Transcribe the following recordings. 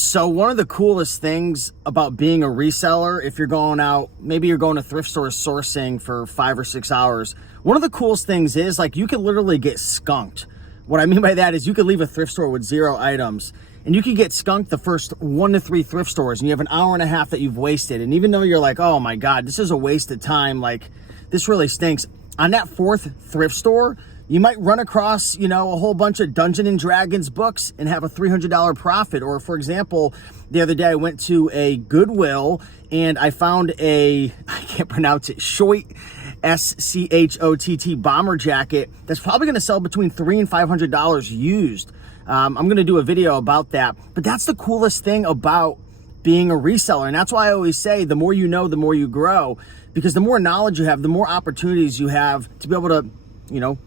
So one of the coolest things about being a reseller, if you're going out, maybe you're going to thrift stores sourcing for 5 or 6 hours, one of the coolest things is like you can literally get skunked. What I mean by that is you could leave a thrift store with 0 items and you can get skunked the first 1 to 3 thrift stores and you have an hour and a half that you've wasted. And even though you're like, oh my God, this is a waste of time, like this really stinks. On that 4th thrift store, you might run across, a whole bunch of Dungeons and Dragons books and have a $300 profit. Or for example, the other day I went to a Goodwill and I found I can't pronounce it, Schott, SCHOTT bomber jacket that's probably going to sell between $300 and $500 used. I'm going to do a video about that. But that's the coolest thing about being a reseller. And that's why I always say the more you know, the more you grow. Because the more knowledge you have, the more opportunities you have to be able to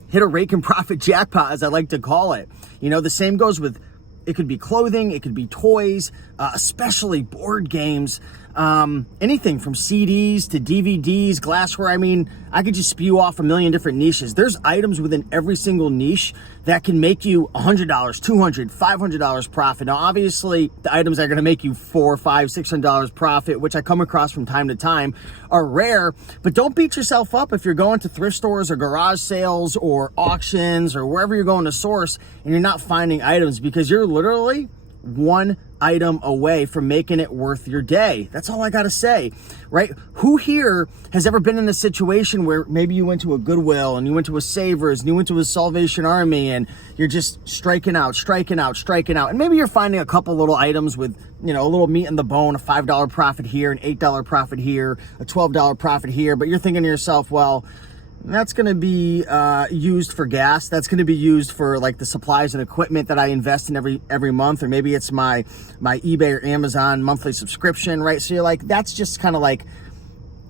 hit a rake and profit jackpot, as I like to call it. The same goes with, it could be clothing, it could be toys, especially board games, anything from CDs to DVDs, glassware. I mean, I could just spew off a million different niches. There's items within every single niche that can make you $100, $200, $500 profit. Now, obviously, the items that are going to make you $400, $500, $600 profit, which I come across from time to time, are rare. But don't beat yourself up if you're going to thrift stores or garage sales or auctions or wherever you're going to source and you're not finding items, because you're literally one item away from making it worth your day. That's all I gotta say, right? Who here has ever been in a situation where maybe you went to a Goodwill and you went to a Savers and you went to a Salvation Army and you're just striking out, and maybe you're finding a couple little items with, a little meat in the bone, a $5 profit here, an $8 profit here, a $12 profit here, but you're thinking to yourself, well, that's going to be used for gas. That's going to be used for like the supplies and equipment that I invest in every month, or maybe it's my eBay or Amazon monthly subscription, right? So you're like, that's just kind of like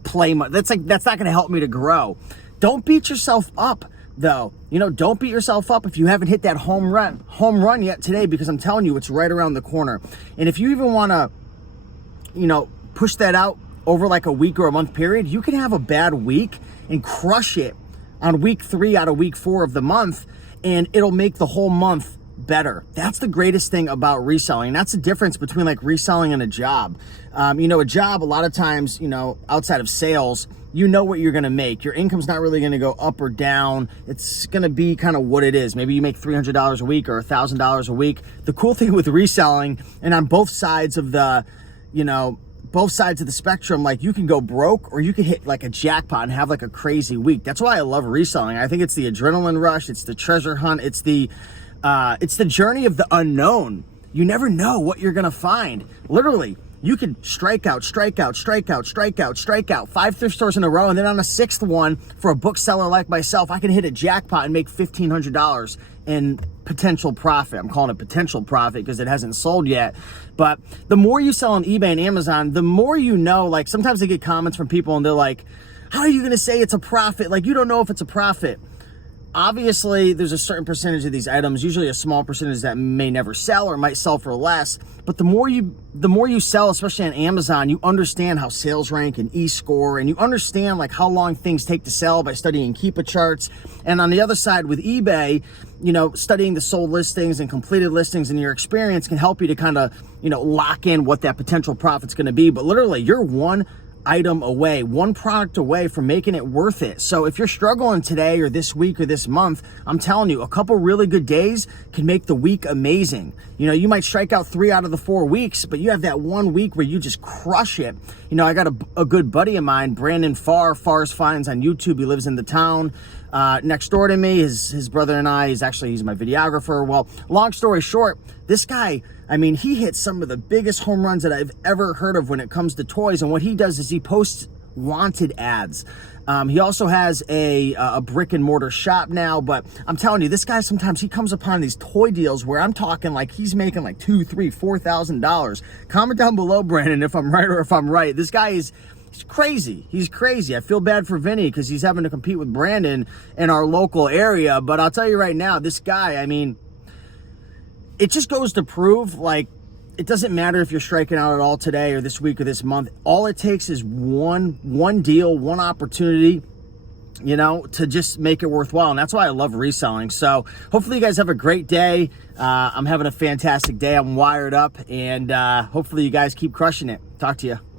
play money. That's not going to help me to grow. Don't beat yourself up though. Don't beat yourself up if you haven't hit that home run yet today, because I'm telling you, it's right around the corner. And if you even want to, push that out over like a week or a month period, you can have a bad week and crush it on week 3 out of week 4 of the month, and it'll make the whole month better. That's the greatest thing about reselling. That's the difference between like reselling and a job. A job, a lot of times, outside of sales, what you're going to make. Your income's not really going to go up or down. It's going to be kind of what it is. Maybe you make $300 a week or $1,000 a week. The cool thing with reselling, and on both sides of the, both sides of the spectrum, like you can go broke or you can hit like a jackpot and have like a crazy week. That's why I love reselling. I think it's the adrenaline rush, it's the treasure hunt, it's the journey of the unknown. You never know what you're gonna find. Literally, you could strike out 5 thrift stores in a row, and then on a 6th one, for a bookseller like myself, I can hit a jackpot and make $1,500 in potential profit. I'm calling it potential profit because it hasn't sold yet. But the more you sell on eBay and Amazon, the more like sometimes I get comments from people and they're like, how are you going to say it's a profit? Like, you don't know if it's a profit. Obviously, there's a certain percentage of these items, usually a small percentage, that may never sell or might sell for less. But the more you sell, especially on Amazon, you understand how sales rank and e-score, and you understand like how long things take to sell by studying Keepa charts. And on the other side with eBay, studying the sold listings and completed listings and your experience can help you to kind of, lock in what that potential profit's going to be. But literally, you're one item away, one product away from making it worth it. So if you're struggling today or this week or this month, I'm telling you, a couple really good days can make the week amazing. You might strike out 3 out of the 4 weeks, but you have that one week where you just crush it. I got a good buddy of mine, Brandon Farr's Finds on YouTube. He lives in the town next door to me. His brother and I, he's my videographer. Well, long story short, this guy, he hits some of the biggest home runs that I've ever heard of when it comes to toys. And what he does is he posts wanted ads. He also has a brick and mortar shop now, but I'm telling you, this guy, sometimes he comes upon these toy deals where I'm talking like he's making like $2,000, $3,000, $4,000. Comment down below, Brandon, if I'm right or if I'm right. This guy he's crazy. He's crazy. I feel bad for Vinny because he's having to compete with Brandon in our local area. But I'll tell you right now, this guy, it just goes to prove, like, it doesn't matter if you're striking out at all today or this week or this month. All it takes is one deal, one opportunity you know, to just make it worthwhile. And that's why I love reselling. So hopefully you guys have a great day. I'm having a fantastic day. I'm wired up, and hopefully you guys keep crushing it. Talk to you.